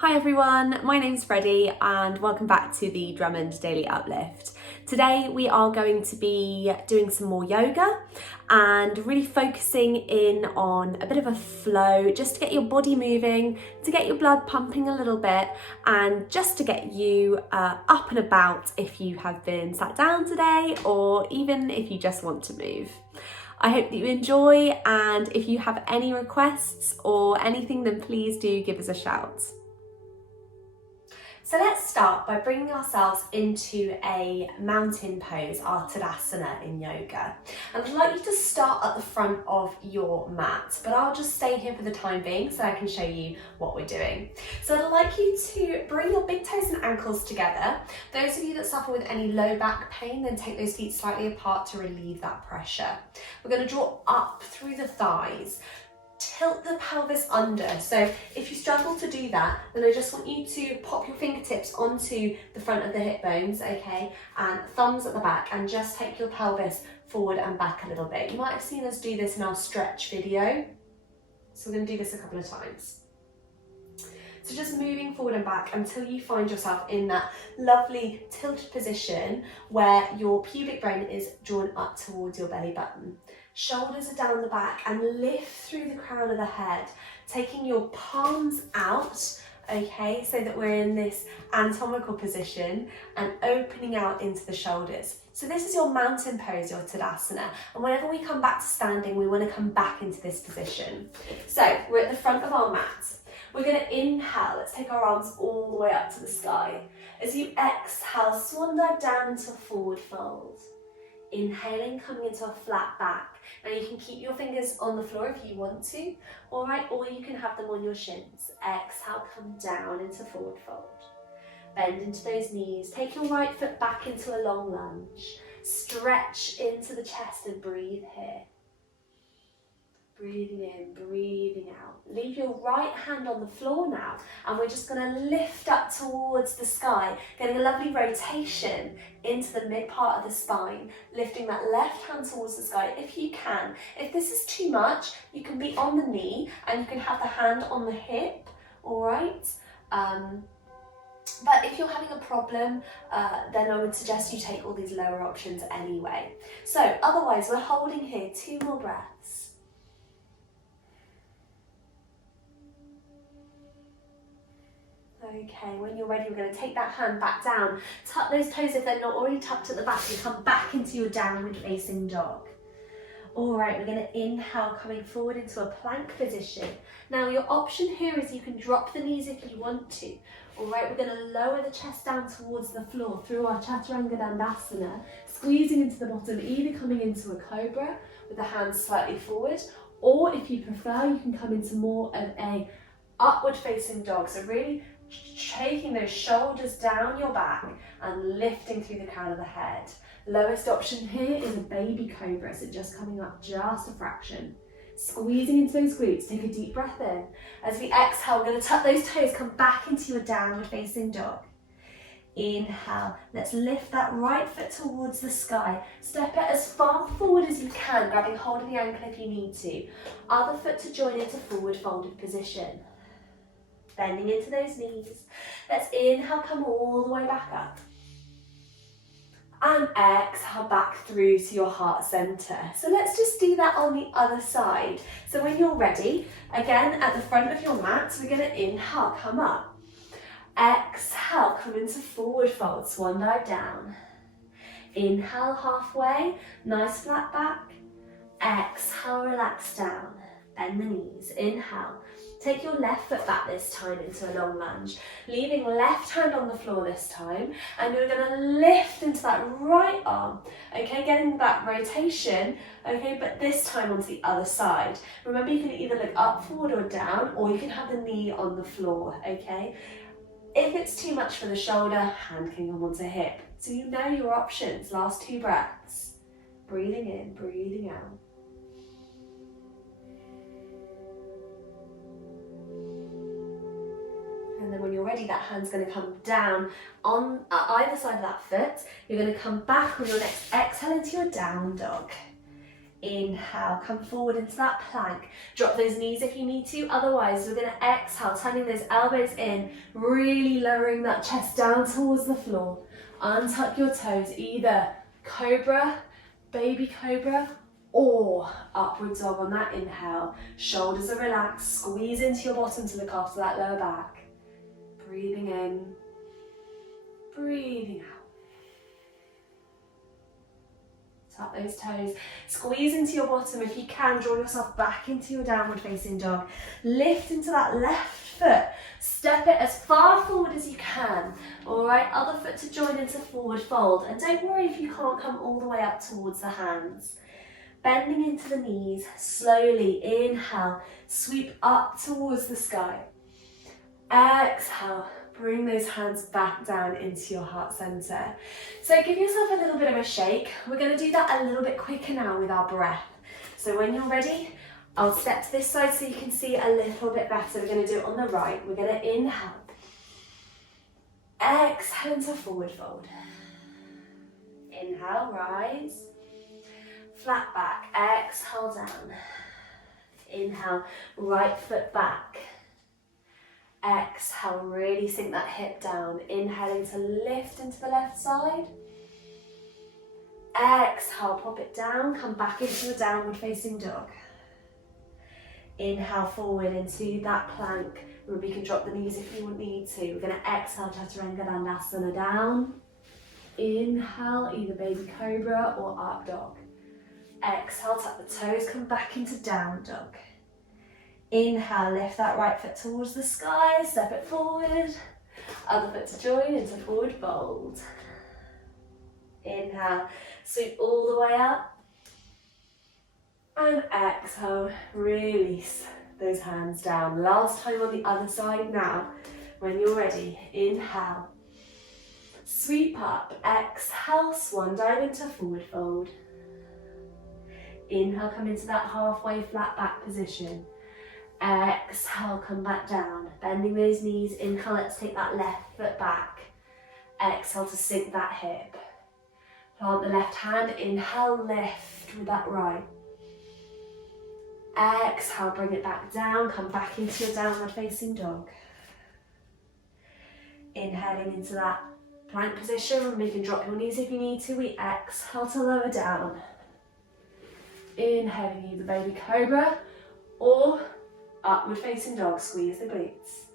Hi everyone, my name's Freddie and welcome back to the Drummond Daily Uplift. Today we are going to be doing some more yoga and really focusing in on a bit of a flow just to get your body moving, to get your blood pumping a little bit and just to get you up and about if you have been sat down today or even if you just want to move. I hope that you enjoy, and if you have any requests or anything, then please do give us a shout. So let's start by bringing ourselves into a mountain pose, our Tadasana in yoga. And I'd like you to start at the front of your mat, but I'll just stay here for the time being so I can show you what we're doing. So I'd like you to bring your big toes and ankles together. Those of you that suffer with any low back pain, then take those feet slightly apart to relieve that pressure. We're going to draw up through the thighs. Tilt the pelvis under. So if you struggle to do that, then I just want you to pop your fingertips onto the front of the hip bones, okay, and thumbs at the back, and just take your pelvis forward and back a little bit. You might have seen us do this in our stretch video, so we're going to do this a couple of times. So just moving forward and back until you find yourself in that lovely tilted position where your pubic bone is drawn up towards your belly button. Shoulders are down the back and lift through the crown of the head, taking your palms out, okay, so that we're in this anatomical position and opening out into the shoulders. So this is your mountain pose, your Tadasana, and whenever we come back to standing, we want to come back into this position. So we're at the front of our mat. We're going to inhale. Let's take our arms all the way up to the sky. As you exhale, swan dive down into a forward fold. Inhaling, coming into a flat back. Now you can keep your fingers on the floor if you want to, all right, or you can have them on your shins. Exhale, come down into forward fold. Bend into those knees. Take your right foot back into a long lunge. Stretch into the chest and breathe here. Breathing in, breathing out. Leave your right hand on the floor now, and we're just going to lift up towards the sky, getting a lovely rotation into the mid part of the spine, lifting that left hand towards the sky if you can. If this is too much, you can be on the knee and you can have the hand on the hip, all right? But if you're having a problem, then I would suggest you take all these lower options anyway. So otherwise, we're holding here 2 more breaths. Okay, when you're ready, we're going to take that hand back down. Tuck those toes if they're not already tucked at the back and come back into your downward facing dog. All right, we're going to inhale, coming forward into a plank position. Now your option here is you can drop the knees if you want to. All right, we're going to lower the chest down towards the floor through our Chaturanga Dandasana, squeezing into the bottom, either coming into a cobra with the hands slightly forward, or if you prefer, you can come into more of a upward facing dog. So really taking those shoulders down your back and lifting through the crown of the head. Lowest option here is a baby cobra, so just coming up just a fraction. Squeezing into those glutes, take a deep breath in. As we exhale, we're going to tuck those toes, come back into your downward facing dog. Inhale, let's lift that right foot towards the sky. Step it as far forward as you can, grabbing hold of the ankle if you need to. Other foot to join into forward folded position. Bending into those knees. Let's inhale, come all the way back up. And exhale back through to your heart center. So let's just do that on the other side. So when you're ready, again at the front of your mat, we're going to inhale, come up. Exhale, come into forward fold, swan dive down. Inhale halfway, nice flat back. Exhale, relax down. Bend the knees, inhale. Take your left foot back this time into a long lunge, leaving left hand on the floor this time, and you're going to lift into that right arm, okay, getting that rotation, okay, but this time onto the other side. Remember, you can either look up, forward or down, or you can have the knee on the floor, okay. If it's too much for the shoulder, hand can come onto hip. So you know your options. Last 2 breaths. Breathing in, breathing out. And then when you're ready, that hand's going to come down on either side of that foot. You're going to come back on your next exhale into your down dog. Inhale, come forward into that plank. Drop those knees if you need to. Otherwise, we're going to exhale, turning those elbows in, really lowering that chest down towards the floor. Untuck your toes, either cobra, baby cobra, or upward dog on that inhale. Shoulders are relaxed, squeeze into your bottom to look after that lower back. Breathing in, breathing out. Tap those toes, squeeze into your bottom. If you can, draw yourself back into your downward facing dog. Lift into that left foot, step it as far forward as you can. All right, other foot to join into forward fold. And don't worry if you can't come all the way up towards the hands. Bending into the knees, slowly inhale, sweep up towards the sky. Exhale, bring those hands back down into your heart center. So give yourself a little bit of a shake. We're going to do that a little bit quicker now with our breath. So when you're ready, I'll step to this side so you can see a little bit better. We're going to do it on the right. We're going to inhale. Exhale into forward fold. Inhale, rise. Flat back, exhale down. Inhale, right foot back. Exhale, really sink that hip down. Inhaling to lift into the left side. Exhale, pop it down, come back into the downward facing dog. Inhale forward into that plank. Remember, you can drop the knees if you need to. We're going to exhale, Chaturanga Dandasana down. Inhale, either baby cobra or up dog. Exhale, tap the toes, come back into down dog. Inhale, lift that right foot towards the sky, step it forward. Other foot to join into forward fold. Inhale, sweep all the way up. And exhale, release those hands down. Last time on the other side now. When you're ready, inhale. Sweep up, exhale, swan dive into forward fold. Inhale, come into that halfway flat back position. Exhale, come back down, bending those knees. Inhale, let's take that left foot back. Exhale to sink that hip. Plant the left hand, inhale, lift with that right. Exhale, bring it back down, come back into your downward facing dog. Inhaling into that plank position. Remember, you can drop your knees if you need to. We exhale to lower down. Inhaling either baby cobra or upward facing dog, squeeze the glutes.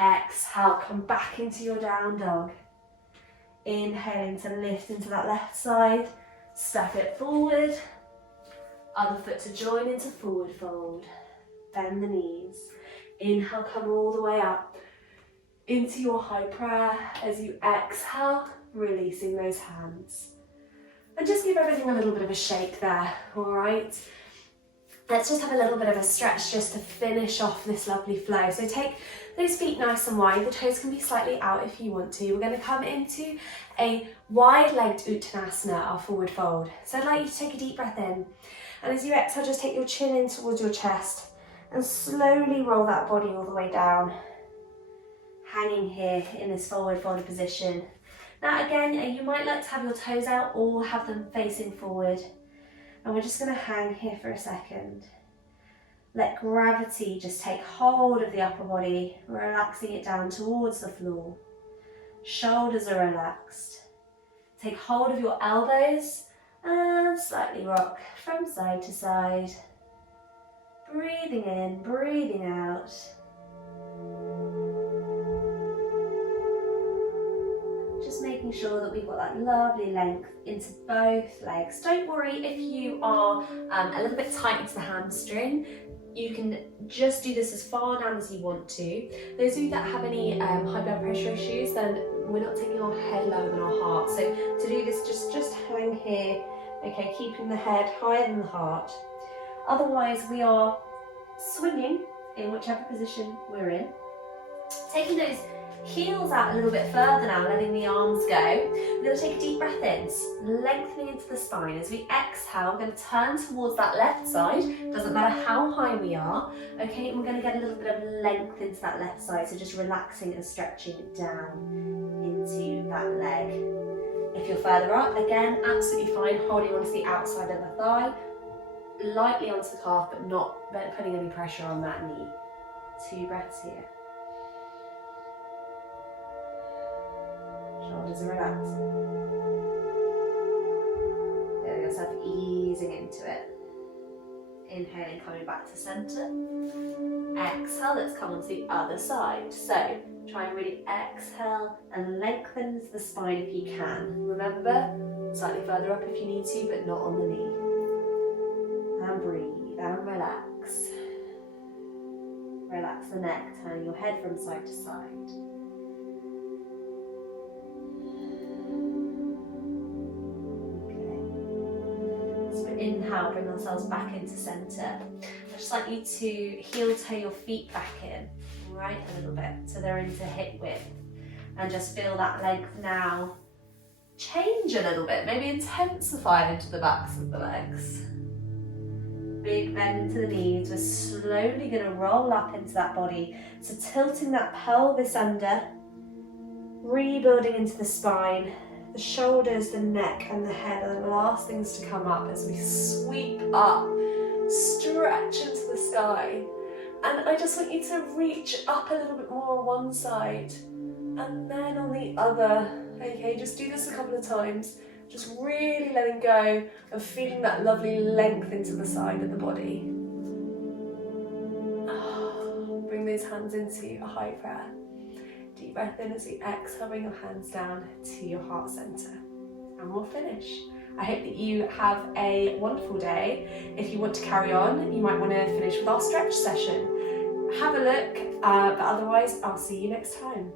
Exhale, come back into your down dog. Inhaling to lift into that left side, step it forward. Other foot to join into forward fold. Bend the knees. Inhale, come all the way up into your high prayer. As you exhale, releasing those hands. And just give everything a little bit of a shake there, all right? Let's just have a little bit of a stretch just to finish off this lovely flow. So take those feet nice and wide. The toes can be slightly out if you want to. We're going to come into a wide-legged Uttanasana, our forward fold. So I'd like you to take a deep breath in. And as you exhale, just take your chin in towards your chest and slowly roll that body all the way down. Hanging here in this forward folded position. Now again, you might like to have your toes out or have them facing forward. And we're just going to hang here for a second. Let gravity just take hold of the upper body, relaxing it down towards the floor. Shoulders are relaxed. Take hold of your elbows and slightly rock from side to side. Breathing in, breathing out. Just making sure that we've got that lovely length into both legs. Don't worry if you are a little bit tight into the hamstring. You can just do this as far down as you want to. Those of you that have any high blood pressure issues, then we're not taking our head lower than our heart. So to do this, just hang here, okay, keeping the head higher than the heart. Otherwise, we are swinging in whichever position we're in. Taking those heels out a little bit further now, letting the arms go. We're going to take a deep breath in, lengthening into the spine. As we exhale, we're going to turn towards that left side. Doesn't matter how high we are. Okay, and we're going to get a little bit of length into that left side. So just relaxing and stretching down into that leg. If you're further up, again, absolutely fine. Holding onto the outside of the thigh. lightly onto the calf, but not putting any pressure on that knee. 2 breaths here. Shoulders are relaxed. Feel yourself easing into it. Inhaling, coming back to centre. Exhale, let's come onto the other side. So try and really exhale and lengthen the spine if you can. Remember, slightly further up if you need to, but not on the knee. And breathe and relax. Relax the neck, turning your head from side to side. Okay. So inhale, bring ourselves back into centre. I'd just like you to heel toe your feet back in, right, a little bit, so they're into hip width. And just feel that length now change a little bit, maybe intensify into the backs of the legs. Big bend into the knees. We're slowly going to roll up into that body. So tilting that pelvis under, rebuilding into the spine. The shoulders, the neck and the head are the last things to come up as we sweep up, stretch into the sky. And I just want you to reach up a little bit more on one side and then on the other. Okay, just do this a couple of times. Just really letting go and feeling that lovely length into the side of the body. Bring those hands into a high prayer. Deep breath in as you exhale, bring your hands down to your heart centre. And we'll finish. I hope that you have a wonderful day. If you want to carry on, you might want to finish with our stretch session. Have a look, but otherwise I'll see you next time.